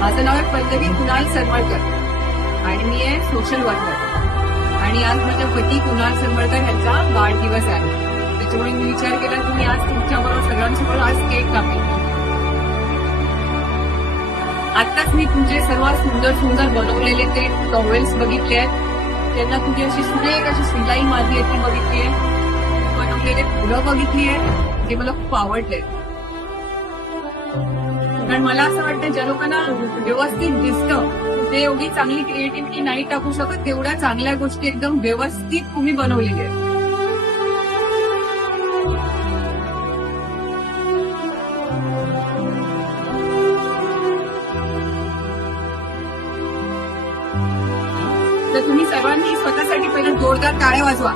माझं नाव आहे पल्लवी कुणाल सरमळकर आणि मी आहे सोशल वर्कर आणि आज माझ्या पती कुणाल सरमळकर यांचा वाढदिवस आहे. त्याच्यामुळे मी विचार केला की मी आज तुमच्याबरोबर सगळ्यांसमोर आज केक कापेन. आत्ताच मी तुमचे सर्वात सुंदर सुंदर बनवलेले ते टॉवेल्स बघितले आहेत. त्यांना तुम्ही अशी सुरेख अशी सिलाई मारली आहे ती बघितली आहे. बनवलेले फुलं बघितली आहे ते मला खूप आवडले. कारण मला असं वाटतं ज्या लोकांना व्यवस्थित दिसतं ते एवढी चांगली क्रिएटिव्हिटी नाही टाकू शकत तेवढ्या चांगल्या गोष्टी एकदम व्यवस्थित तुम्ही बनवलेल्या आहेत. तर तुम्ही सर्वांनी स्वतःसाठी पहिला जोरदार टाळ्या वाजवा.